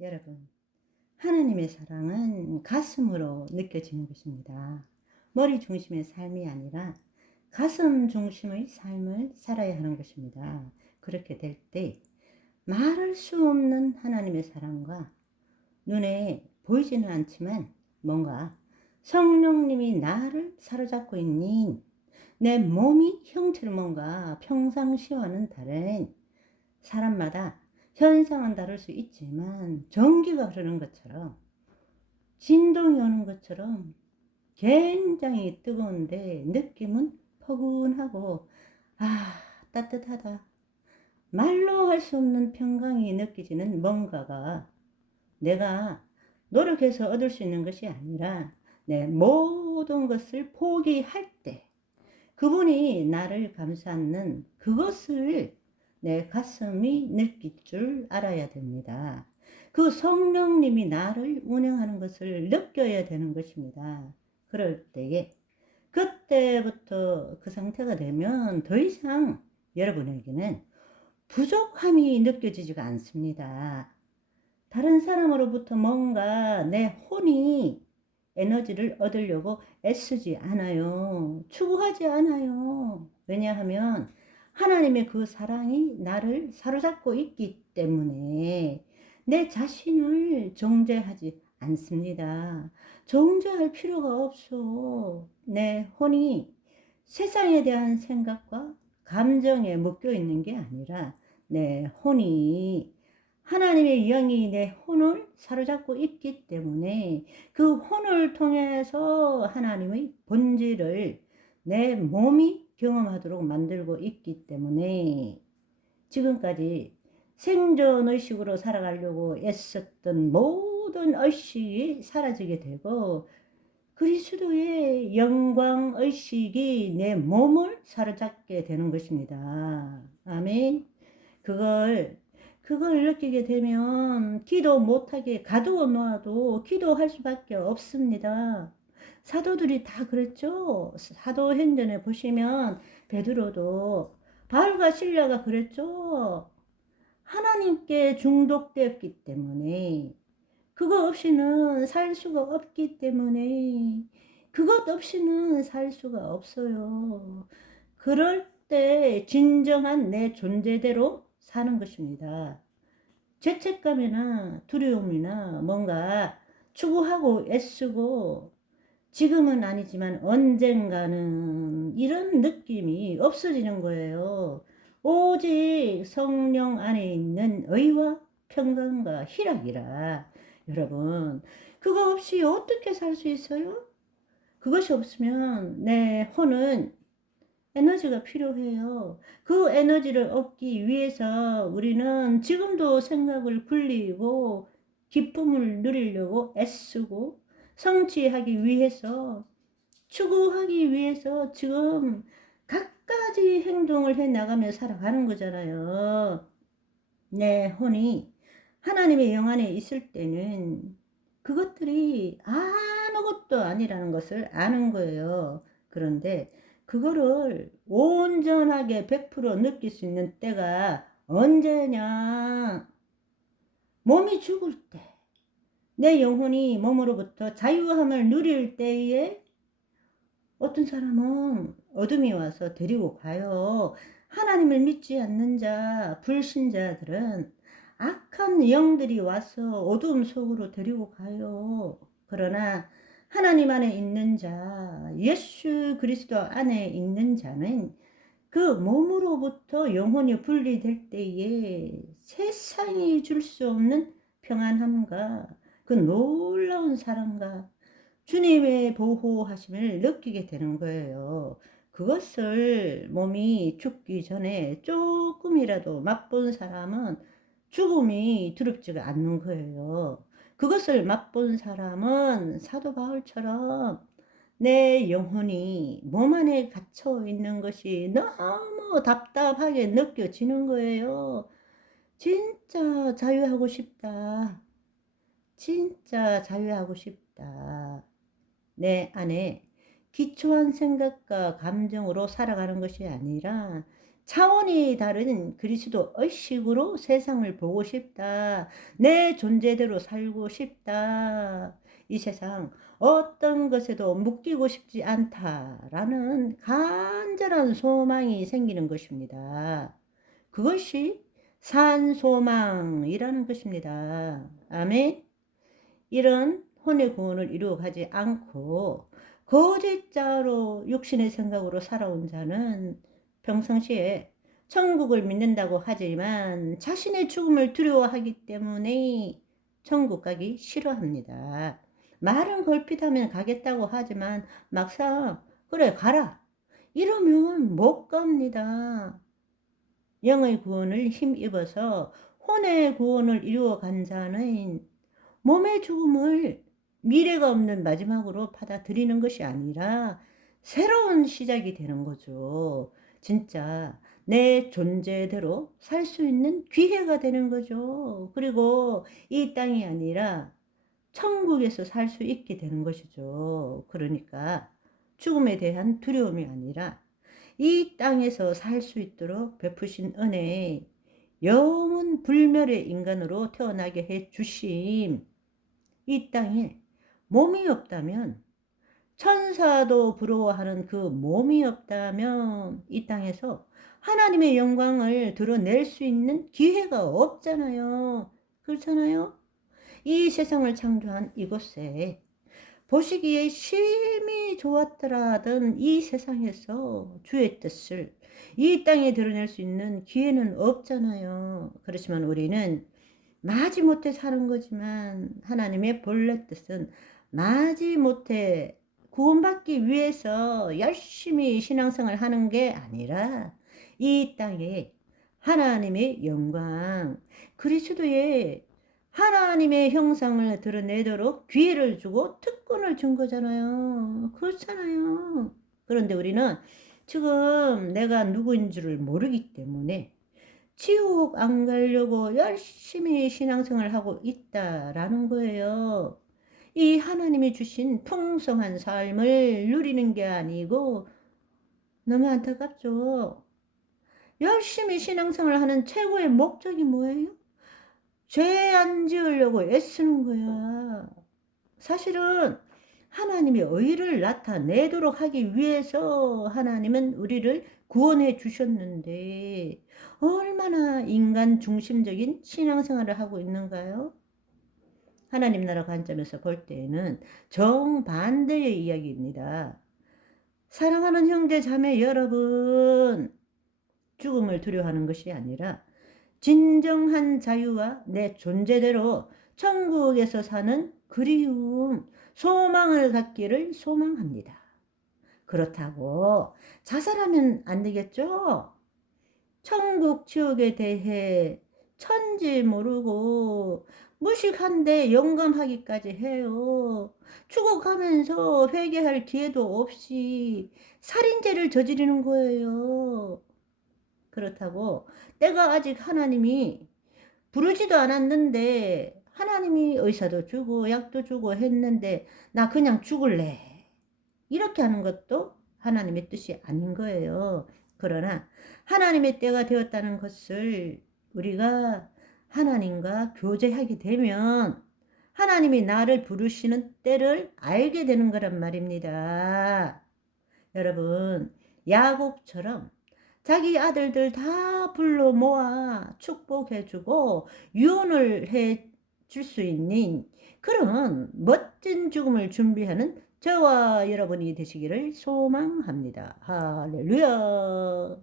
여러분, 하나님의 사랑은 가슴으로 느껴지는 것입니다. 머리 중심의 삶이 아니라 가슴 중심의 삶을 살아야 하는 것입니다. 그렇게 될 때 말할 수 없는 하나님의 사랑과 눈에 보이지는 않지만 뭔가 성령님이 나를 사로잡고 있는 내 몸이 형체를 뭔가 평상시와는 다른 사람마다 현상은 다를 수 있지만 전기가 흐르는 것처럼 진동이 오는 것처럼 굉장히 뜨거운데 느낌은 포근하고 따뜻하다. 말로 할 수 없는 평강이 느껴지는 뭔가가 내가 노력해서 얻을 수 있는 것이 아니라 내 모든 것을 포기할 때 그분이 나를 감싸는 그것을 내 가슴이 느낄 줄 알아야 됩니다. 그 성령님이 나를 운행하는 것을 느껴야 되는 것입니다. 그럴 때에 그때부터 그 상태가 되면 더 이상 여러분에게는 부족함이 느껴지지가 않습니다. 다른 사람으로부터 뭔가 내 혼이 에너지를 얻으려고 애쓰지 않아요. 추구하지 않아요. 왜냐하면 하나님의 그 사랑이 나를 사로잡고 있기 때문에 내 자신을 정죄하지 않습니다. 정죄할 필요가 없어. 내 혼이 세상에 대한 생각과 감정에 묶여 있는 게 아니라 내 혼이 하나님의 영이 내 혼을 사로잡고 있기 때문에 그 혼을 통해서 하나님의 본질을 내 몸이 경험하도록 만들고 있기 때문에 지금까지 생존의식으로 살아가려고 애썼던 모든 의식이 사라지게 되고 그리스도의 영광의식이 내 몸을 사로잡게 되는 것입니다. 아멘. 그걸 느끼게 되면 기도 못하게 가두어 놓아도 기도할 수밖에 없습니다. 사도들이 다 그랬죠. 사도행전에 보시면 베드로도 바울과 실라가 그랬죠. 하나님께 중독되었기 때문에 그것 없이는 살 수가 없기 때문에 그것 없이는 살 수가 없어요. 그럴 때 진정한 내 존재대로 사는 것입니다. 죄책감이나 두려움이나 뭔가 추구하고 애쓰고 지금은 아니지만 언젠가는 이런 느낌이 없어지는 거예요. 오직 성령 안에 있는 의와 평강과 희락이라. 여러분, 그거 없이 어떻게 살 수 있어요? 그것이 없으면 내 혼은 에너지가 필요해요. 그 에너지를 얻기 위해서 우리는 지금도 생각을 굴리고 기쁨을 누리려고 애쓰고 성취하기 위해서 추구하기 위해서 지금 갖가지 행동을 해 나가며 살아가는 거잖아요. 내 혼이 하나님의 영 안에 있을 때는 그것들이 아무것도 아니라는 것을 아는 거예요. 그런데 그거를 온전하게 100% 느낄 수 있는 때가 언제냐? 몸이 죽을 때, 내 영혼이 몸으로부터 자유함을 누릴 때에 어떤 사람은 어둠이 와서 데리고 가요. 하나님을 믿지 않는 자, 불신자들은 악한 영들이 와서 어둠 속으로 데리고 가요. 그러나 하나님 안에 있는 자, 예수 그리스도 안에 있는 자는 그 몸으로부터 영혼이 분리될 때에 세상이 줄 수 없는 평안함과 그 놀라운 사랑과 주님의 보호하심을 느끼게 되는 거예요. 그것을 몸이 죽기 전에 조금이라도 맛본 사람은 죽음이 두렵지가 않는 거예요. 그것을 맛본 사람은 사도 바울처럼 내 영혼이 몸 안에 갇혀 있는 것이 너무 답답하게 느껴지는 거예요. 진짜 자유하고 싶다. 진짜 자유하고 싶다. 내 안에 기초한 생각과 감정으로 살아가는 것이 아니라 차원이 다른 그리스도 의식으로 세상을 보고 싶다. 내 존재대로 살고 싶다. 이 세상 어떤 것에도 묶이고 싶지 않다라는 간절한 소망이 생기는 것입니다. 그것이 산소망이라는 것입니다. 아멘. 이런 혼의 구원을 이루어가지 않고 거짓자로 육신의 생각으로 살아온 자는 평상시에 천국을 믿는다고 하지만 자신의 죽음을 두려워하기 때문에 천국 가기 싫어합니다. 말은 걸핏하면 가겠다고 하지만 막상 그래 가라 이러면 못 갑니다. 영의 구원을 힘입어서 혼의 구원을 이루어간 자는 몸의 죽음을 미래가 없는 마지막으로 받아들이는 것이 아니라 새로운 시작이 되는 거죠. 진짜 내 존재대로 살 수 있는 기회가 되는 거죠. 그리고 이 땅이 아니라 천국에서 살 수 있게 되는 것이죠. 그러니까 죽음에 대한 두려움이 아니라 이 땅에서 살 수 있도록 베푸신 은혜에 영원 불멸의 인간으로 태어나게 해 주심. 이 땅에 몸이 없다면, 천사도 부러워하는 그 몸이 없다면 이 땅에서 하나님의 영광을 드러낼 수 있는 기회가 없잖아요. 그렇잖아요. 이 세상을 창조한 이곳에 보시기에 심히 좋았더라 하던 이 세상에서 주의 뜻을 이 땅에 드러낼 수 있는 기회는 없잖아요. 그렇지만 우리는 마지못해 사는 거지만 하나님의 본래 뜻은 마지못해 구원받기 위해서 열심히 신앙생활 하는 게 아니라 이 땅에 하나님의 영광, 그리스도의 하나님의 형상을 드러내도록 기회를 주고 특권을 준 거잖아요. 그렇잖아요. 그런데 우리는 지금 내가 누구인 줄을 모르기 때문에 지옥 안 가려고 열심히 신앙생활을 하고 있다라는 거예요. 이 하나님이 주신 풍성한 삶을 누리는 게 아니고 너무 안타깝죠. 열심히 신앙생활을 하는 최고의 목적이 뭐예요? 죄 안 지으려고 애쓰는 거야. 사실은 하나님의 의를 나타내도록 하기 위해서 하나님은 우리를 구원해 주셨는데 얼마나 인간 중심적인 신앙생활을 하고 있는가요? 하나님 나라 관점에서 볼 때에는 정반대의 이야기입니다. 사랑하는 형제 자매 여러분, 죽음을 두려워하는 것이 아니라 진정한 자유와 내 존재대로 천국에서 사는 그리움, 소망을 갖기를 소망합니다. 그렇다고 자살하면 안 되겠죠? 천국, 지옥에 대해 천지 모르고 무식한데 영감하기까지 해요. 죽어가면서 회개할 기회도 없이 살인죄를 저지르는 거예요. 그렇다고 내가 아직 하나님이 부르지도 않았는데 하나님이 의사도 주고 약도 주고 했는데 나 그냥 죽을래. 이렇게 하는 것도 하나님의 뜻이 아닌 거예요. 그러나 하나님의 때가 되었다는 것을 우리가 하나님과 교제하게 되면 하나님이 나를 부르시는 때를 알게 되는 거란 말입니다. 여러분, 야곱처럼 자기 아들들 다 불러 모아 축복해주고 유언을 해줄 수 있는 그런 멋진 죽음을 준비하는 저와 여러분이 되시기를 소망합니다. 할렐루야.